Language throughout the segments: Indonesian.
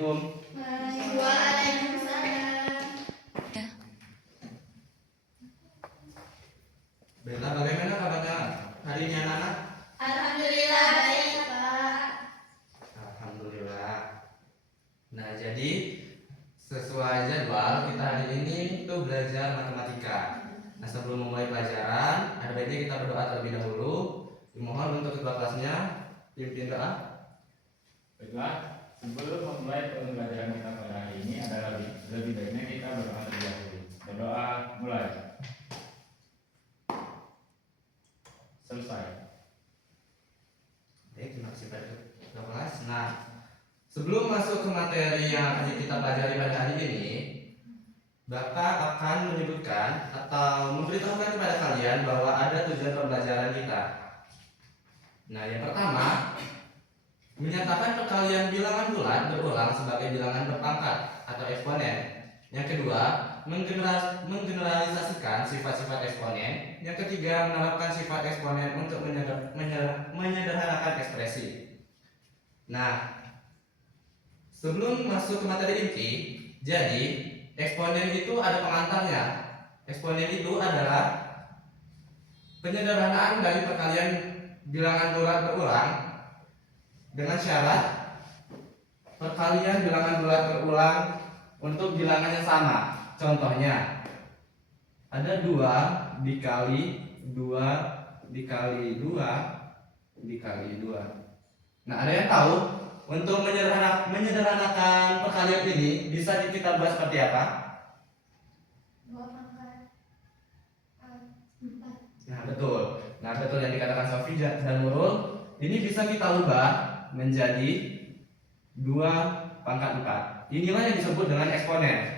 Assalamualaikum. Waalaikumsalam. Bella, bagaimana kabarnya hari ini anak-anak? Alhamdulillah baik, Pak. Alhamdulillah. Nah, jadi sesuai jadwal kita hari ini tuh belajar matematika. Nah, sebelum memulai pelajaran, ada baiknya kita berdoa terlebih dahulu. Dimohon untuk ketua kelasnya pimpin doa. Baiklah, sebelum memulai pembelajaran kita pada hari ini adalah lebih baiknya kita berdoa terlebih dahulu. Berdoa mulai. Selesai. Baik, terima kasih Pak Ketua kelas. Nah, sebelum masuk ke materi yang akan kita pelajari pada hari ini, Bapak akan menyebutkan atau memberitahukan kepada kalian bahwa ada tujuan pembelajaran kita. Nah, yang pertama, menyatakan perkalian bilangan bulat berulang sebagai bilangan berpangkat atau eksponen. Yang kedua, menggeneralisasikan sifat-sifat eksponen. Yang ketiga, menerapkan sifat eksponen untuk menyederhanakan ekspresi. Nah, sebelum masuk ke materi inti, jadi eksponen itu ada pengantarnya. Eksponen itu adalah penyederhanaan dari perkalian bilangan bulat berulang dengan syarat perkalian bilangan bulat berulang untuk bilangan yang sama. Contohnya, ada 2 dikali 2 dikali 2 dikali 2. Nah, ada yang tahu untuk menyederhanakan perkalian ini bisa kita buat seperti apa? 2 pangkat 4. Nah, betul yang dikatakan Sofi dan Nurul. Ini bisa kita ubah menjadi 2 pangkat 4. Inilah yang disebut dengan eksponen.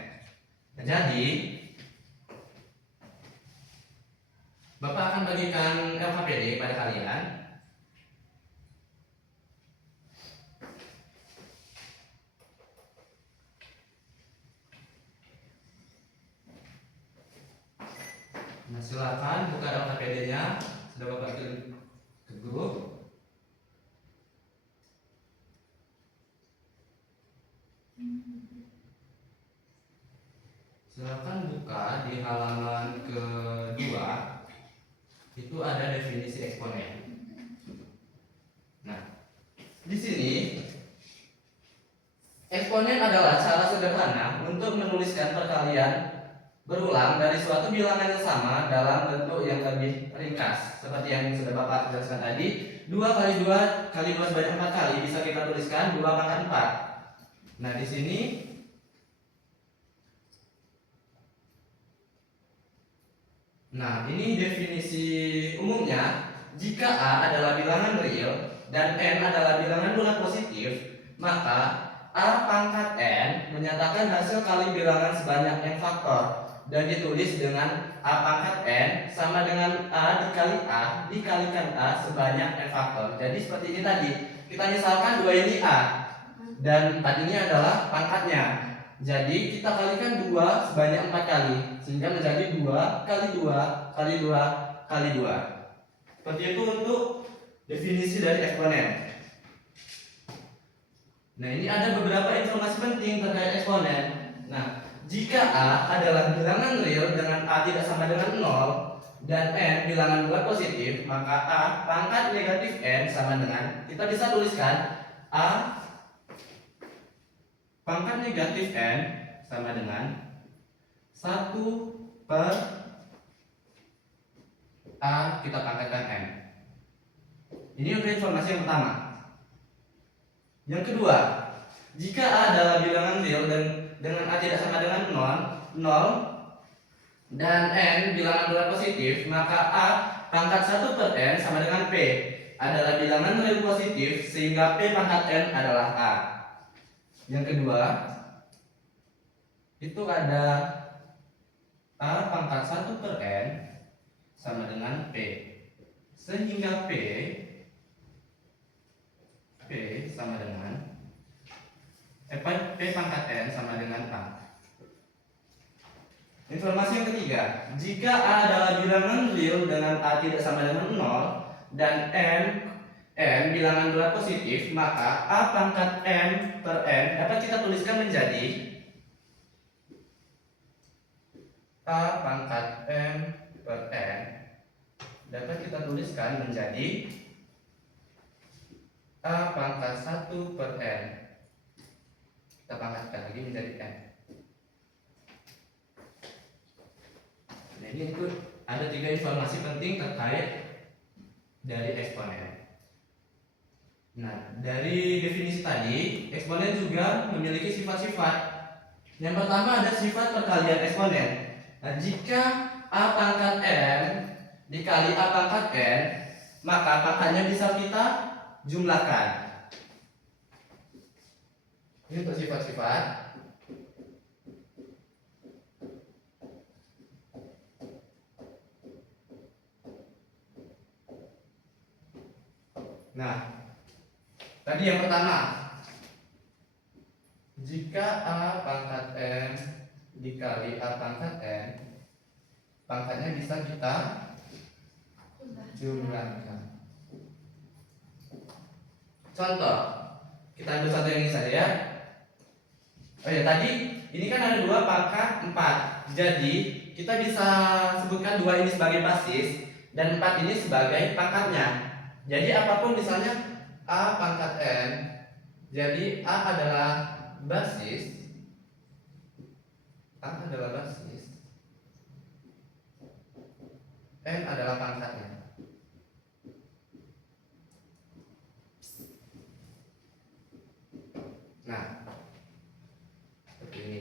Jadi, Bapak akan bagikan LKPD pada kalian. Nah, silakan buka LKPD-nya. Sudah Bapak kirim ke grup. Silakan buka di halaman kedua. Itu ada definisi eksponen. Nah, di sini eksponen adalah cara sederhana untuk menuliskan perkalian berulang dari suatu bilangan yang sama dalam bentuk yang lebih ringkas. Seperti yang sudah Bapak jelaskan tadi, 2 kali 2 kali 2 sebanyak 4 kali bisa kita tuliskan 2 pangkat 4. Nah, di sini ini definisi umumnya. Jika A adalah bilangan real dan N adalah bilangan bulat positif, maka A pangkat N menyatakan hasil kali bilangan sebanyak N faktor dan ditulis dengan A pangkat N sama dengan A dikali A dikalikan A sebanyak N faktor. Jadi seperti ini tadi. Kita misalkan 2 ini A dan 4 ini adalah pangkatnya. Jadi kita kalikan 2 sebanyak 4 kali sehingga menjadi 2 kali 2 kali 2 kali 2. Seperti itu untuk definisi dari eksponen. Nah, ini ada beberapa informasi penting terkait eksponen. Nah, jika A adalah bilangan real dengan A tidak sama dengan 0 dan N bilangan bulat positif, maka A pangkat negatif N sama dengan, kita bisa tuliskan A pangkat negatif N sama dengan 1 per A kita pangkatkan N. Ini untuk informasi yang pertama. Yang kedua, jika A adalah bilangan real dan dengan A tidak sama dengan 0 dan N bilangan bulat positif, maka A pangkat 1 per N sama dengan P adalah bilangan real positif sehingga P pangkat N adalah A. Yang kedua, itu ada A pangkat 1 per N sama dengan P sehingga P sama dengan P pangkat N sama dengan A. Informasi yang ketiga, jika A adalah bilangan real dengan A tidak sama dengan 0 dan N n bilangan bulat positif, maka a pangkat n per n dapat kita tuliskan menjadi a pangkat n per n dapat kita tuliskan menjadi a pangkat 1 per n. Kita pangkatkan lagi menjadi n. Nah, ini itu ada 3 informasi penting terkait dari eksponen. Nah, dari definisi tadi, eksponen juga memiliki sifat-sifat. Yang pertama ada sifat perkalian eksponen. Nah, jika a pangkat n dikali a pangkat n, maka pangkatnya bisa kita jumlahkan. Ini untuk sifat-sifat. Nah, tadi yang pertama, jika a pangkat n dikali a pangkat n, pangkatnya bisa kita jumlahkan. Contoh, kita ambil contoh yang ini saja ya. Oh ya, tadi ini kan ada 2 pangkat 4. Jadi kita bisa sebutkan 2 ini sebagai basis dan 4 ini sebagai pangkatnya. Jadi apapun misalnya a pangkat n, jadi a adalah basis, n adalah pangkatnya. Nah, seperti ini.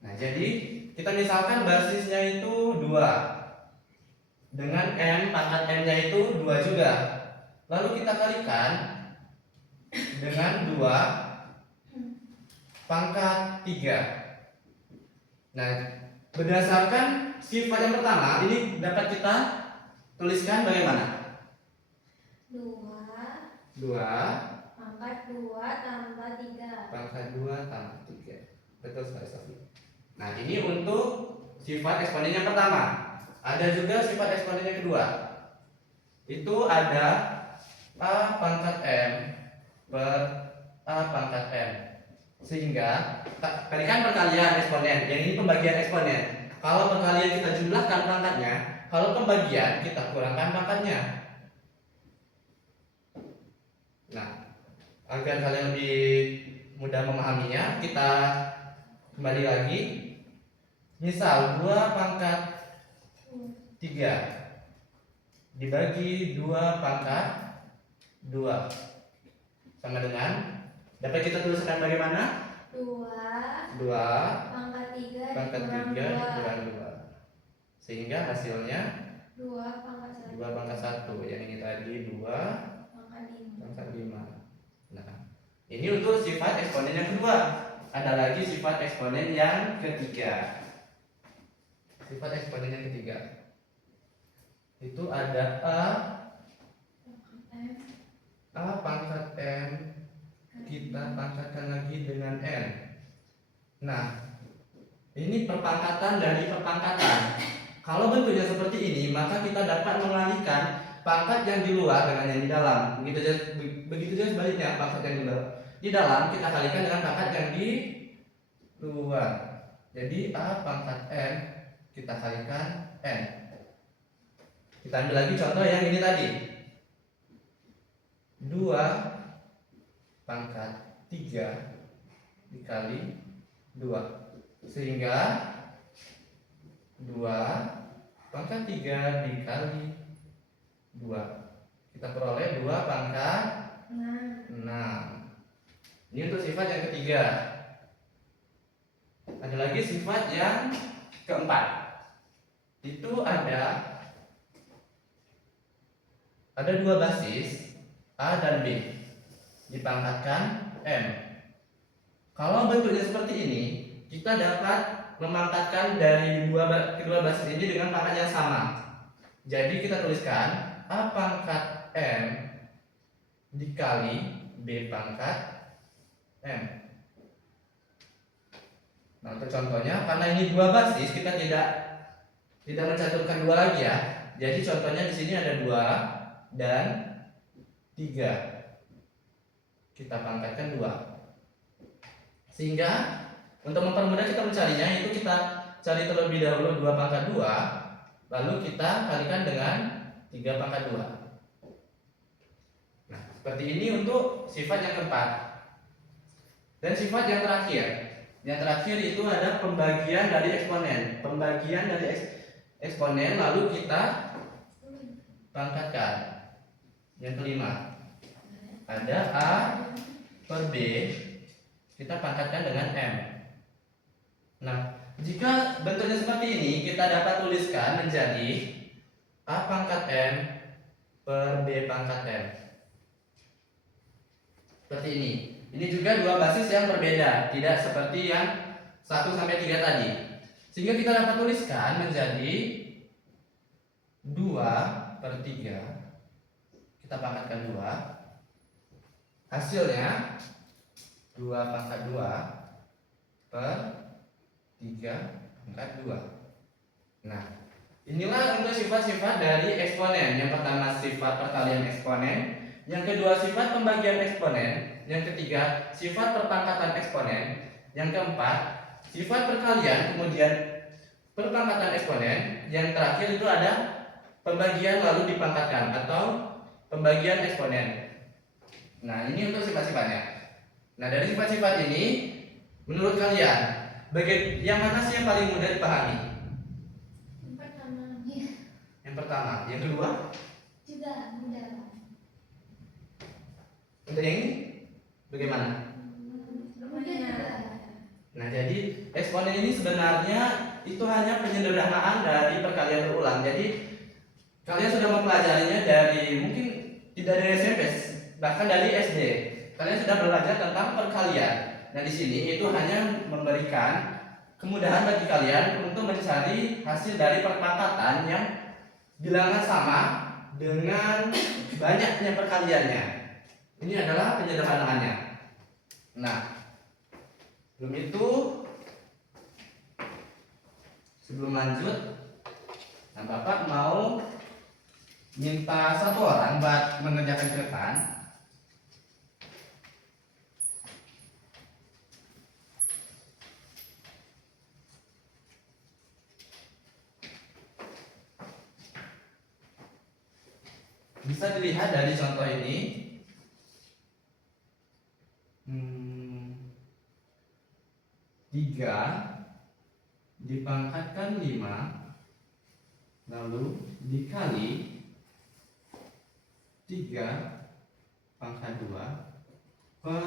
Nah, jadi kita misalkan basisnya itu 2 dengan n, pangkat n-nya itu 2 juga. Lalu kita kalikan dengan 2 pangkat 3. Nah, berdasarkan sifat yang pertama, ini dapat kita tuliskan bagaimana? 2 pangkat 2 tambah 3. pangkat 2 tambah 3. Betul sekali, Sofi. Nah, ini untuk sifat eksponen yang pertama. Ada juga sifat eksponen yang kedua. Itu ada a pangkat m per a pangkat n. Sehingga kalikan perkalian eksponen. Yang ini pembagian eksponen. Kalau perkalian kita jumlahkan pangkatnya, kalau pembagian kita kurangkan pangkatnya. Nah, agar kalian lebih mudah memahaminya, kita kembali lagi. Misal 2 pangkat 3 dibagi 2 pangkat 2 sama dengan, dapat kita tuliskan bagaimana? 2 pangkat 3 pangkat 3 dikurang 2, sehingga hasilnya 2 pangkat 1. 2 pangkat 1. Yang ini tadi 2 pangkat 5. Nah, ini untuk sifat eksponen yang kedua. Ada lagi sifat eksponen yang ketiga. Sifat eksponen yang ketiga itu ada a pangkat n kita pangkatkan lagi dengan n. Nah, ini perpangkatan dari perpangkatan. Kalau bentuknya seperti ini, maka kita dapat mengalihkan pangkat yang di luar dengan yang di dalam. Begitu juga sebaliknya, pangkat yang di dalam kita kalikan dengan pangkat yang di luar. Jadi a pangkat n kita kalikan n. Kita ambil lagi contoh yang ini tadi. 2 pangkat 3 dikali 2, sehingga 2 pangkat 3 dikali 2, kita peroleh 2 pangkat 6. Ini untuk sifat yang ketiga. Ada lagi sifat yang keempat. Itu ada 2 basis A dan B dipangkatkan M. Kalau bentuknya seperti ini, kita dapat memangkatkan dari kedua basis ini dengan pangkat yang sama. Jadi kita tuliskan A pangkat M dikali B pangkat M. Nah, untuk contohnya, karena ini 2 basis, kita tidak mencaturkan 2 lagi ya. Jadi contohnya di sini ada 2 dan 3. Kita pangkatkan 2. Sehingga untuk mempermudah kita mencarinya, itu kita cari terlebih dahulu 2 pangkat 2, lalu kita kalikan dengan 3 pangkat 2. Nah, seperti ini untuk sifat yang keempat. Dan sifat yang terakhir. Yang terakhir itu ada pembagian dari eksponen. Pembagian dari eksponen lalu kita pangkatkan. Yang kelima, ada A per B, kita pangkatkan dengan M. Nah, jika bentuknya seperti ini, kita dapat tuliskan menjadi A pangkat M per B pangkat M. Seperti ini. Ini juga dua basis yang berbeda, tidak seperti yang 1 sampai 3 tadi. Sehingga kita dapat tuliskan menjadi 2 per 3. Kita pangkatkan 2. Hasilnya 2 pangkat 2 per 3 pangkat 2. Nah, inilah untuk sifat-sifat dari eksponen. Yang pertama sifat perkalian eksponen, yang kedua sifat pembagian eksponen, yang ketiga sifat perpangkatan eksponen, yang keempat sifat perkalian kemudian perpangkatan eksponen, yang terakhir itu ada pembagian lalu dipangkatkan atau pembagian eksponen. Nah, ini untuk sifat-sifatnya. Nah, dari sifat-sifat ini menurut kalian yang mana sih yang paling mudah dipahami? Yang pertama. Yang pertama, yang kedua? Juga mudah. Untuk yang ini bagaimana? Nah, jadi eksponen ini sebenarnya itu hanya penyederhanaan dari perkalian berulang. Jadi kalian sudah mempelajarinya dari mungkin tidak dari SMP, bahkan dari SD. Kalian sudah belajar tentang perkalian. Nah, di sini itu hanya memberikan kemudahan bagi kalian untuk mencari hasil dari perpangkatan yang bilangan sama dengan banyaknya perkaliannya. Ini adalah penyederhanaannya. Nah, sebelum itu, sebelum lanjut, nah Bapak mau minta satu orang buat mengerjakan ke depan. Bisa dilihat dari contoh ini. 3 dipangkatkan 5 lalu dikali 3 pangkat 2 per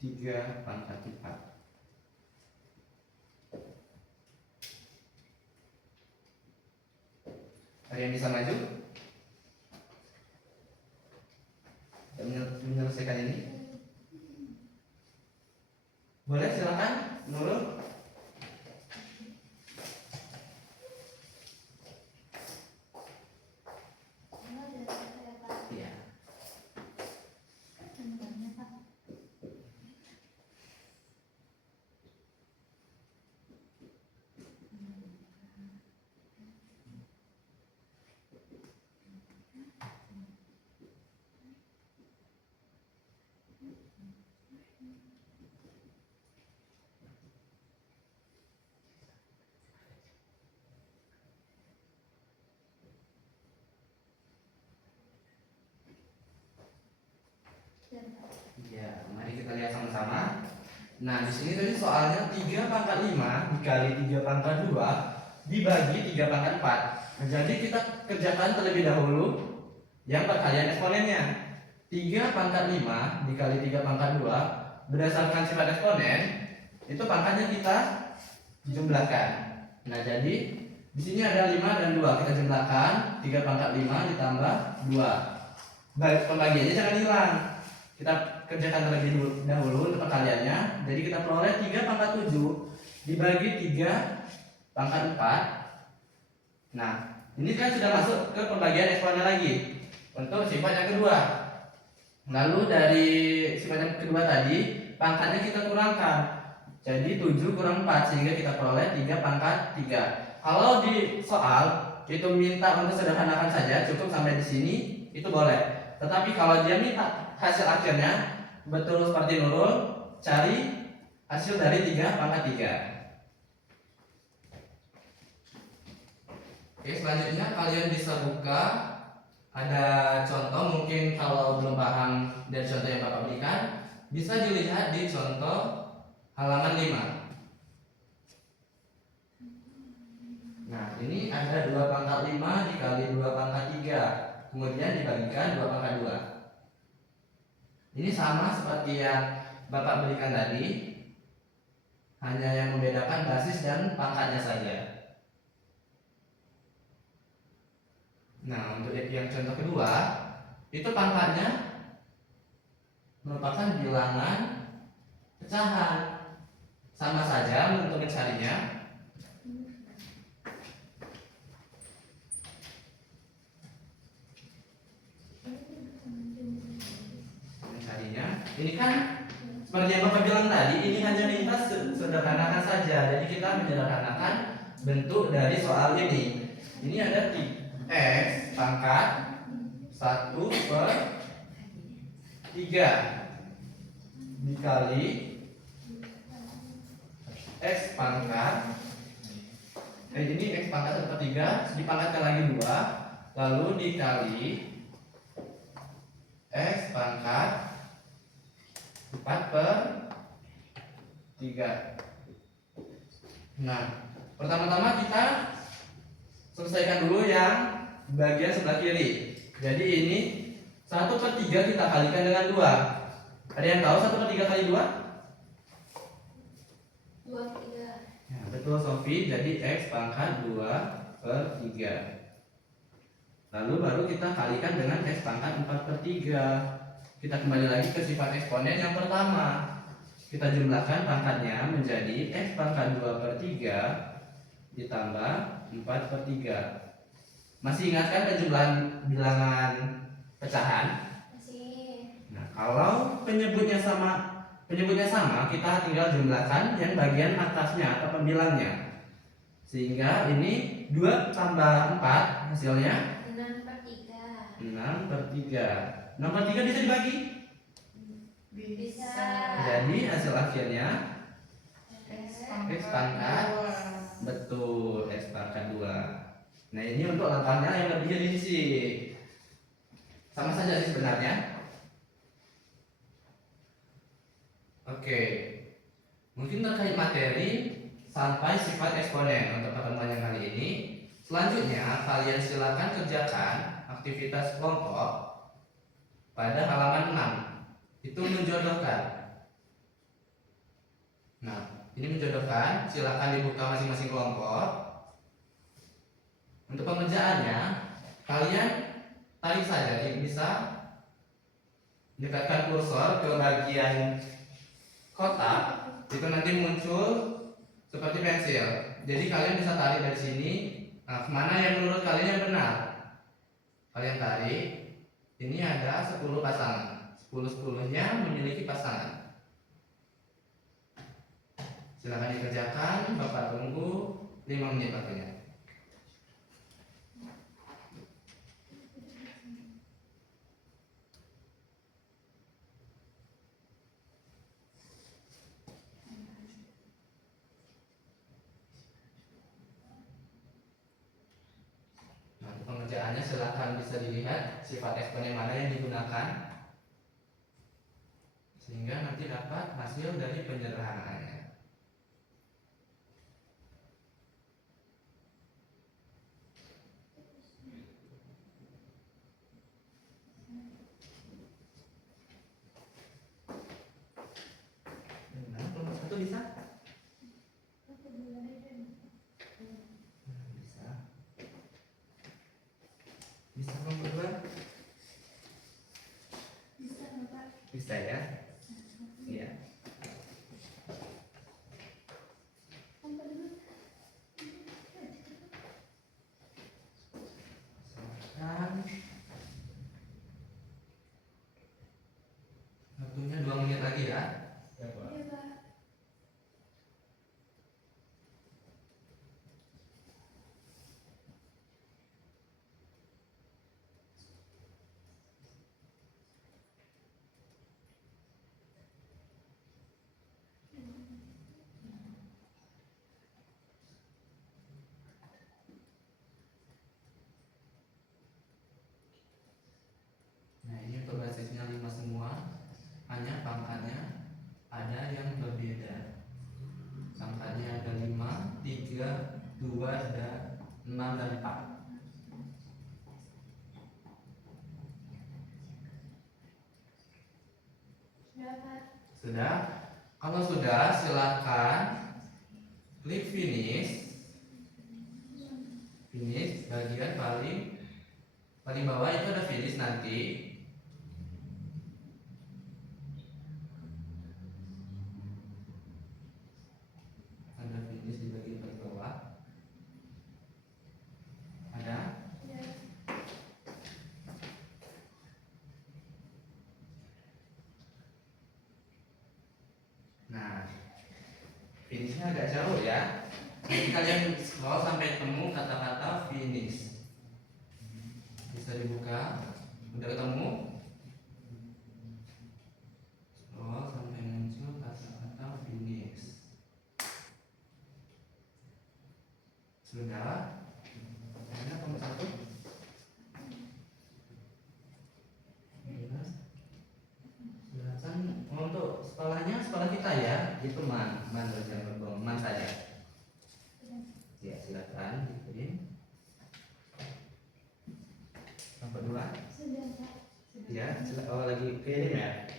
3 pangkat 4. Ada yang bisa maju? Menyelesaikan ini? Boleh, silakan Nurul. Iya. Ya, mari kita lihat sama-sama. Nah, di sini tadi soalnya 3 pangkat 5 dikali 3 pangkat 2 dibagi 3 pangkat 4. Nah, jadi kita kerjakan terlebih dahulu yang perkalian eksponennya. 3 pangkat 5 dikali 3 pangkat 2 berdasarkan sifat eksponen, itu pangkatnya kita jumlahkan. Nah, jadi di sini ada 5 dan 2, kita jumlahkan 3 pangkat 5 ditambah 2. Baik, pembagiannya jangan hilang. Kita kerjakan terlebih dahulu untuk perkaliannya. Jadi kita peroleh 3 pangkat 7 dibagi 3 pangkat 4. Nah, ini kan sudah masuk ke pembagian eksponen lagi untuk sifat yang kedua. Lalu dari sifat yang kedua tadi, pangkatnya kita kurangkan. Jadi 7 kurang 4 sehingga kita peroleh 3 pangkat 3. Kalau di soal itu minta untuk sederhanakan saja, cukup sampai di sini, itu boleh. Tetapi kalau dia minta hasil akhirnya betul seperti Nurul, cari hasil dari 3 pangkat 3. Oke, selanjutnya kalian bisa buka, ada contoh. Mungkin kalau belum paham dari contoh yang Bapak berikan, bisa dilihat di contoh halaman 5. Nah, ini ada 2 pangkat 5 dikali 2 pangkat 3, kemudian dibagikan 2 pangkat 2. Ini sama seperti yang Bapak berikan tadi, hanya yang membedakan basis dan pangkatnya saja. Nah, untuk yang contoh kedua, itu pangkatnya merupakan bilangan pecahan. Sama saja untuk mencarinya. Ini kan seperti yang Bapak bilang tadi, ini hanya minta sederhanakan saja. Jadi kita menyederhanakan bentuk dari soal ini. Ini ada X pangkat 1/3 dikali X pangkat ini X pangkat 1/3 dipangkatkan lagi 2, lalu dikali X pangkat 4/3. Nah, pertama-tama kita selesaikan dulu yang bagian sebelah kiri. Jadi ini 1/3 kita kalikan dengan 2. Ada yang tahu 1/3 kali 2? 2/3. Ya, betul Sofi. Jadi X pangkat 2/3. Lalu baru kita kalikan dengan X pangkat 4/3. Kita kembali lagi ke sifat eksponen yang pertama. Kita jumlahkan pangkatnya menjadi X pangkat 2/3 ditambah 4/3. Masih ingatkan penjumlahan bilangan pecahan? Masih. Nah, kalau penyebutnya sama, kita tinggal jumlahkan yang bagian atasnya atau pembilangnya. Sehingga ini 2 tambah 4 hasilnya 6/3. 6/3. 6/3 bisa dibagi? Bisa. Jadi hasil akhirnya X X pangkat, betul, X pangkat 2. Nah, ini untuk langkahnya yang lebih rinci. Sama saja sih sebenarnya. Oke. Mungkin terkait materi sampai sifat eksponen untuk pertemuan yang kali ini. Selanjutnya kalian silakan kerjakan aktivitas kelompok pada halaman 6. Itu menjodohkan. Nah, ini menjodohkan, silakan dibuka masing-masing kelompok. Untuk pengerjaannya, kalian tarik saja, bisa dekatkan kursor ke bagian kotak, itu nanti muncul seperti pensil. Jadi kalian bisa tarik dari sini. Nah, mana yang menurut kalian yang benar? Kalian tarik. Ini ada 10 pasangan. 10-10-nya memiliki pasangan. Silahkan dikerjakan. Bapak tunggu 5 menit waktunya. Nah, pengerjaannya silahkan bisa dilihat sifat eksponen mana yang digunakan, sehingga nanti dapat hasil dari penyederhanaannya. Nah, nomor 1 bisa? Bisa. Bisa nomor 2? Bisa, Bapak. Bisa ya? Iya. Silakan. Waktunya 2 menit lagi ya. Ya, Pak. Iya, Pak. Nah ini untuk basisnya 5 semua, hanya pangkatnya ada yang berbeda. Pangkatnya ada 5, 3, 2, dan 6 dan 4. Sudah, Pak. Sudah? Kalau sudah, silakan klik finish. Finish bagian paling bawah itu ada finish nanti. Ada finish di bagian paling bawah. Ada? Sudah. Nah, finishnya agak jauh ya. Jadi kalian scroll sampai ketemu kata-kata finish. Bisa dibuka. Udah ketemu? Scroll sampai muncul kata-kata finish. Sudah? Ada nomor 1? Silakan untuk sekolah kita ya, itu man jangan berbong, man saja. Ya silakan dikirim. Nomor 2. Sudah, Pak. Ya, oh lagi kirim ya.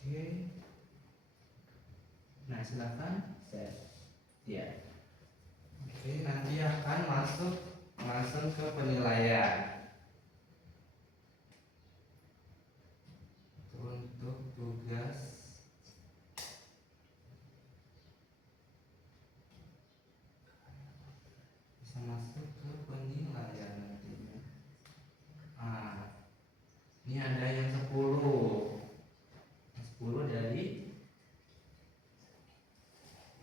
Oke. Nah silakan set. Ya. Oke, nanti akan masuk langsung ke penilaian. Untuk tugas bisa masuk ke penilaian nantinya. Ini ada yang 10. 10 dari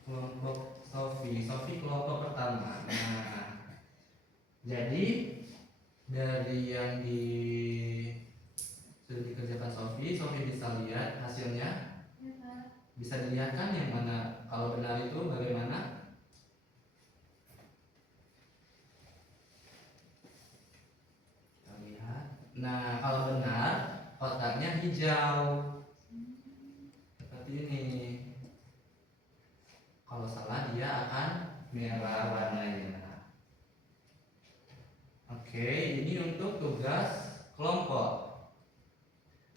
kelompok Sofi kelompok pertama. Nah, jadi dari yang sudah dikerjakan Sofi bisa lihat hasilnya. Ya, Pak. Bisa dilihat kan yang mana kalau benar itu bagaimana? Kita lihat. Nah, kalau benar kotaknya hijau seperti ini. Kalau salah dia akan merah warnanya. Oke, ini untuk tugas kelompok.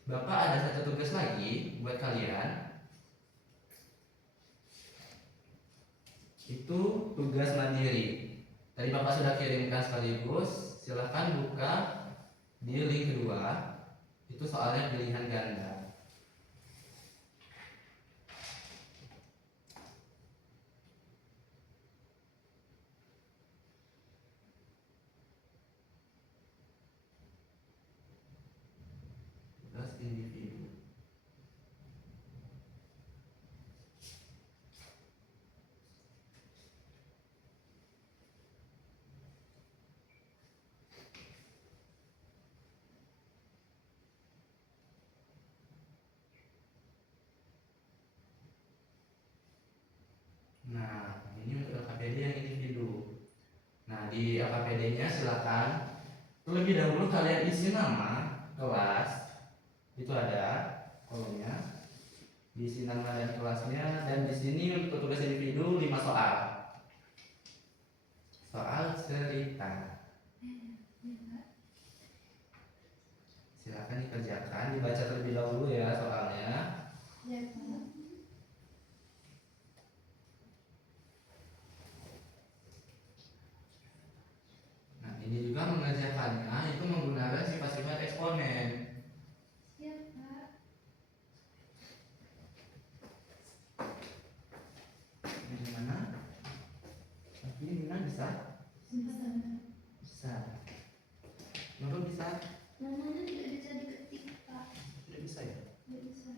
Bapak ada satu tugas lagi buat kalian. Itu tugas mandiri. Tadi Bapak sudah kirimkan sekaligus. Silahkan buka di link kedua. Itu soalnya pilihan ganda. Tugas individu. Nah, ini untuk AKPD yang individu. Nah, di AKPD-nya silakan terlebih dahulu kalian isi nama kelas. Itu ada kolomnya. Diisi nama dan kelasnya, dan di sini untuk tugas individu 5 soal. Soal cerita. Silakan dikerjakan, dibaca terlebih dahulu ya soalnya. Ya, Pak. Nah, ini juga mengerjakannya itu menggunakan sifat-sifat eksponen. Ya, Pak. Ini mana? Tapi Mina bisa? Bisa. Bisa. Nurul bisa? Namanya tidak bisa diketik, Pak. Tidak bisa ya? Tidak bisa.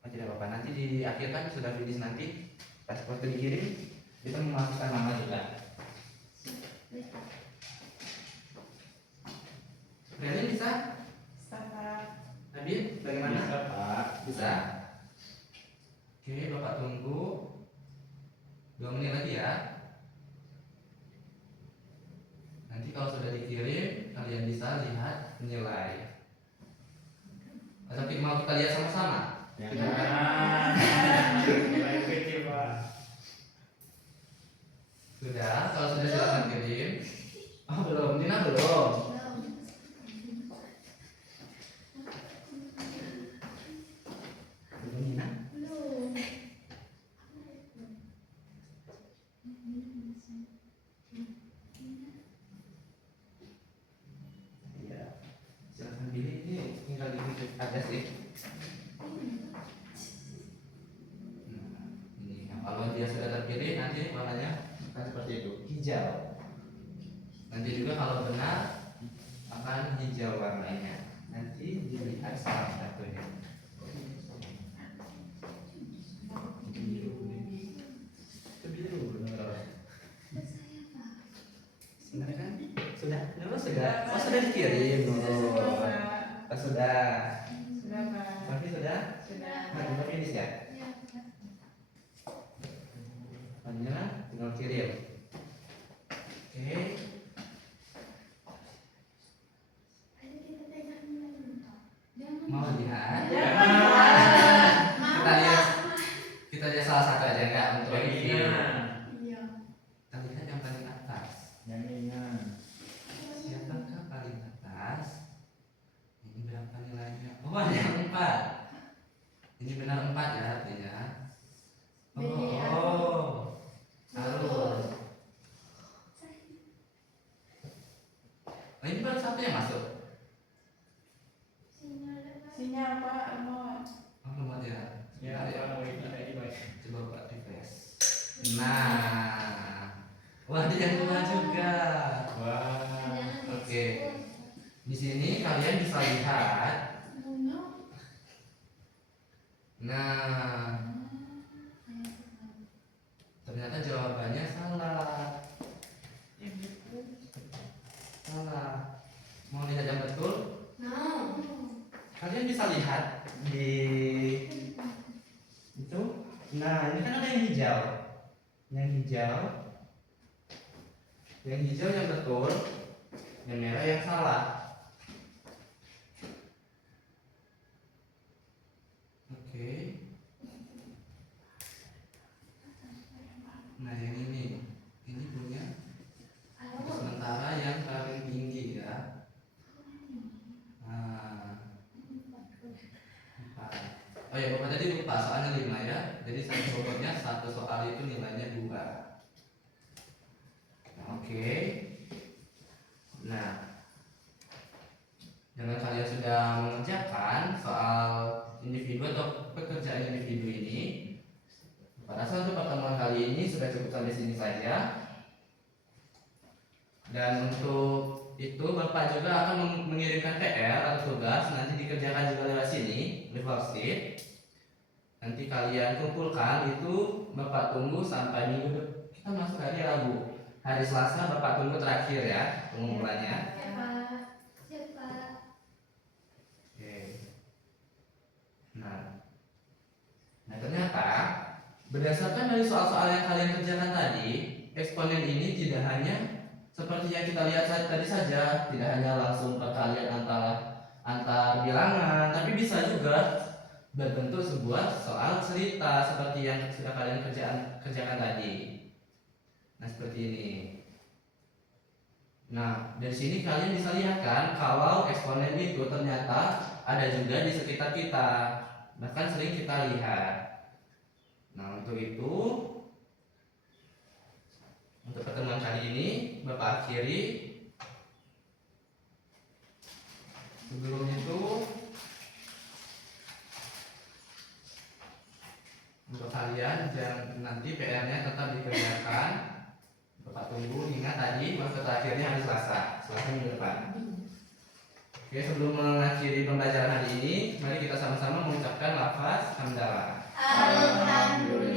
Oh, tidak apa-apa. Nanti di akhir kan sudah finish nanti pas waktu dikirim kita memasukkan nama juga. Baik, Pak. Kalian bisa? Bisa, Pak. Nabil, bagaimana? Bisa, Pak. Bisa. Oke, Bapak tunggu 2 menit lagi ya. Nanti kalau sudah dikirim, kalian bisa lihat nilai. Tapi mau kita lihat sama-sama? Jangan. Nilai kecil Pak. Sudah, kalau sudah silakan kirim. Oh belum, Dina belum. Belum Dina? Belum. Iya. Silakan pilih ini tinggal diklik aja sih. Nah, ini kalau dia sudah terpilih nanti warnanya akan seperti itu, hijau. Nanti juga kalau benar akan hijau warnanya. Nanti dilihat salah satunya. Biru benar. Sebenarnya kan sudah, sudah. Oh sudah dikirim dulu. Oh, sudah. Sudah Pak. Tapi sudah. Sudah. Nah, tinggal finish ya. Hanya tinggal kirim. Oke. Mau lihat? Kita lihat salah satu aja enggak untuk Yang review. ringan. Iya. Kita lihat yang paling atas. Yang ringan. Siapakah paling atas? Ini berapa nilainya? Oh, ada 4. Ini benar 4 ya artinya. Oh, alur. Oh, ini baru satu yang masuk. Sinyal Pak, remote. Oh, belum ada. Ya, Sebentar ya. Pak, mau kita device. Coba buat refresh. Nah, wah ada yang 2 juga. Wah. Oke. Di sini kalian bisa lihat. Nah, ternyata jawabannya salah. Salah. Mau lihat yang betul? Kalian bisa lihat di itu. Nah, ini kan ada yang hijau. Yang hijau. Yang hijau yang betul. Yang merah yang salah. Oke. Nah, yang ini punya sementara yang paling tinggi ya. Nah, 4. Oh ya, Bapak tadi lupa soalnya 5 ya. Jadi satu pokoknya satu soal itu nilainya 2. Oke. Nah, dengan kalian sudah mengerjakan soal individu atau pekerjaan individu ini, pada saat untuk pertemuan kali ini sudah cukup sampai sini saja. Dan untuk itu Bapak juga akan mengirimkan PR atau tugas, nanti dikerjakan juga lewat sini, di worksheet. Nanti kalian kumpulkan itu, Bapak tunggu sampai minggu kita masuk hari Rabu. Hari Selasa Bapak tunggu terakhir ya pengumpulannya. Oke. Nah ternyata berdasarkan dari soal-soal yang kalian kerjakan tadi, eksponen ini tidak hanya seperti yang kita lihat tadi saja, tidak hanya langsung perkalian antar bilangan, tapi bisa juga berbentuk sebuah soal cerita seperti yang sudah kalian kerjakan tadi. Nah seperti ini. Nah dari sini kalian bisa lihat kan kalau eksponen itu ternyata ada juga di sekitar kita, bahkan sering kita lihat. Nah untuk itu, untuk pertemuan kali ini Bapak akhiri. Sebelum itu, untuk kalian yang nanti PR-nya tetap dikerjakan, Bapak tunggu. Ingat tadi waktu terakhirnya hari Selasa minggu depan. Oke, sebelum mengakhiri pembelajaran hari ini, mari kita sama-sama mengucapkan lafaz hamdalah. Alhamdulillah.